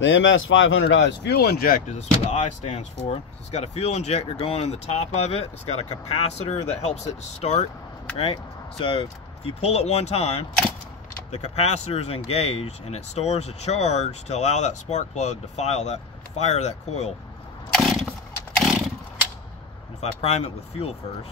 The MS500i is fuel injected. This is what the I stands for. It's got a fuel injector going in the top of it. It's got a capacitor that helps it to start, right? So if you pull it one time, the capacitor is engaged and it stores a charge to allow that spark plug to fire that coil. And if I prime it with fuel first,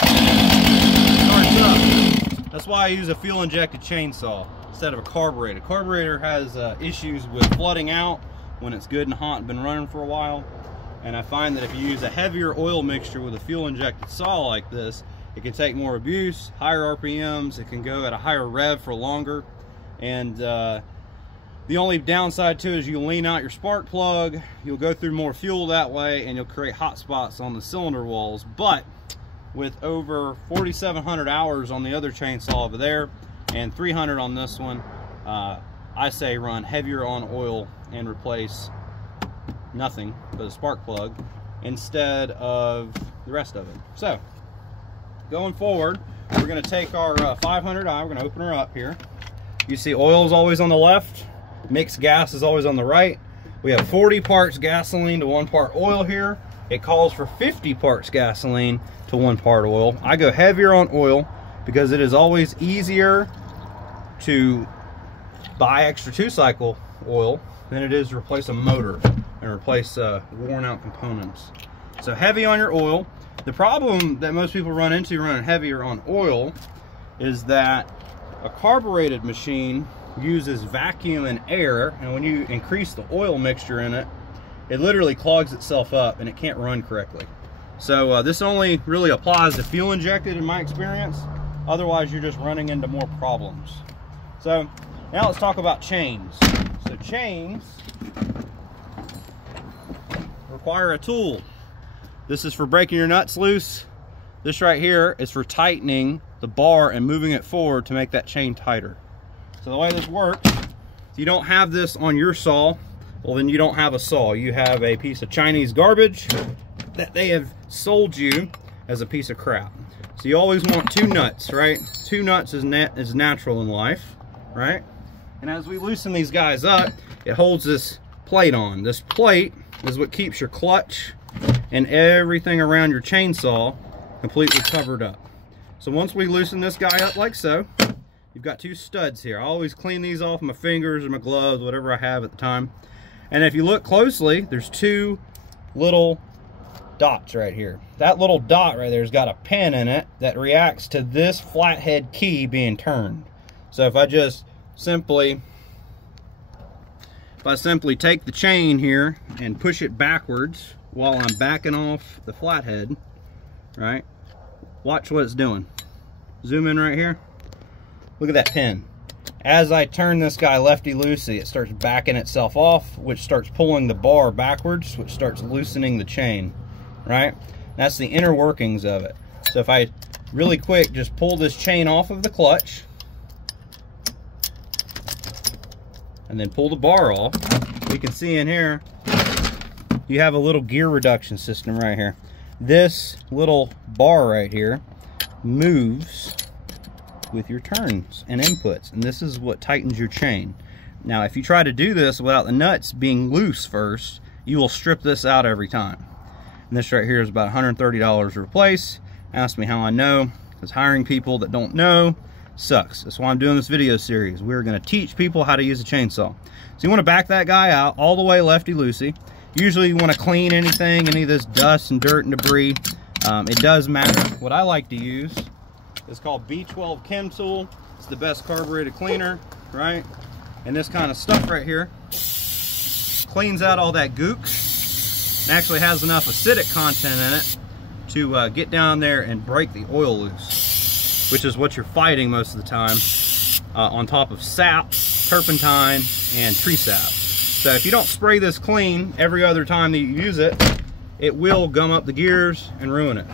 it starts up. That's why I use a fuel injected chainsaw instead of a carburetor. Carburetor has issues with flooding out when it's good and hot and been running for a while. And I find that if you use a heavier oil mixture with a fuel injected saw like this, it can take more abuse, higher RPMs, it can go at a higher rev for longer. And the only downside to it is you'll lean out your spark plug, you'll go through more fuel that way, and you'll create hot spots on the cylinder walls. But with over 4,700 hours on the other chainsaw over there, and 300 on this one, I say run heavier on oil and replace nothing but a spark plug instead of the rest of it. So going forward, we're going to take our 500i, we're going to open her up here. You see oil is always on the left, mixed gas is always on the right. We have 40 parts gasoline to 1 part oil here. It calls for 50 parts gasoline to 1 part oil. I go heavier on oil because it is always easier to buy extra 2-cycle oil than it is to replace a motor and replace worn out components. So heavy on your oil. The problem that most people run into running heavier on oil is that a carbureted machine uses vacuum and air, and when you increase the oil mixture in it, it literally clogs itself up and it can't run correctly. So this only really applies to fuel injected in my experience. Otherwise, you're just running into more problems. So now let's talk about chains. So chains require a tool. This is for breaking your nuts loose. This right here is for tightening the bar and moving it forward to make that chain tighter. So the way this works, if you don't have this on your saw, well then you don't have a saw. You have a piece of Chinese garbage that they have sold you as a piece of crap. So you always want 2 nuts, right? 2 nuts is natural in life, right? And as we loosen these guys up, it holds this plate on. This plate is what keeps your clutch and everything around your chainsaw completely covered up. So once we loosen this guy up like so, you've got 2 studs here. I always clean these off with my fingers or my gloves, whatever I have at the time. And if you look closely, there's 2 little dots right here. That little dot right there's got a pin in it that reacts to this flathead key being turned. So if I simply take the chain here and push it backwards while I'm backing off the flathead, right? Watch what it's doing. Zoom in right here. Look at that pin. As I turn this guy lefty-loosey, it starts backing itself off, which starts pulling the bar backwards, which starts loosening the chain, right? That's the inner workings of it. So if I really quick just pull this chain off of the clutch and then pull the bar off, you can see in here you have a little gear reduction system right here. This little bar right here moves with your turns and inputs, and this is what tightens your chain. Now if you try to do this without the nuts being loose first, you will strip this out every time. And this right here is about $130 to replace. Ask me how I know, because hiring people that don't know sucks. That's why I'm doing this video series. We're going to teach people how to use a chainsaw. So you want to back that guy out all the way lefty-loosey. Usually you want to clean anything, any of this dust and dirt and debris. It does matter. What I like to use is called B12 Chem Tool. It's the best carbureted cleaner, right? And this kind of stuff right here cleans out all that gook. It actually has enough acidic content in it to get down there and break the oil loose, which is what you're fighting most of the time, on top of sap, turpentine, and tree sap. So if you don't spray this clean every other time that you use it, it will gum up the gears and ruin it.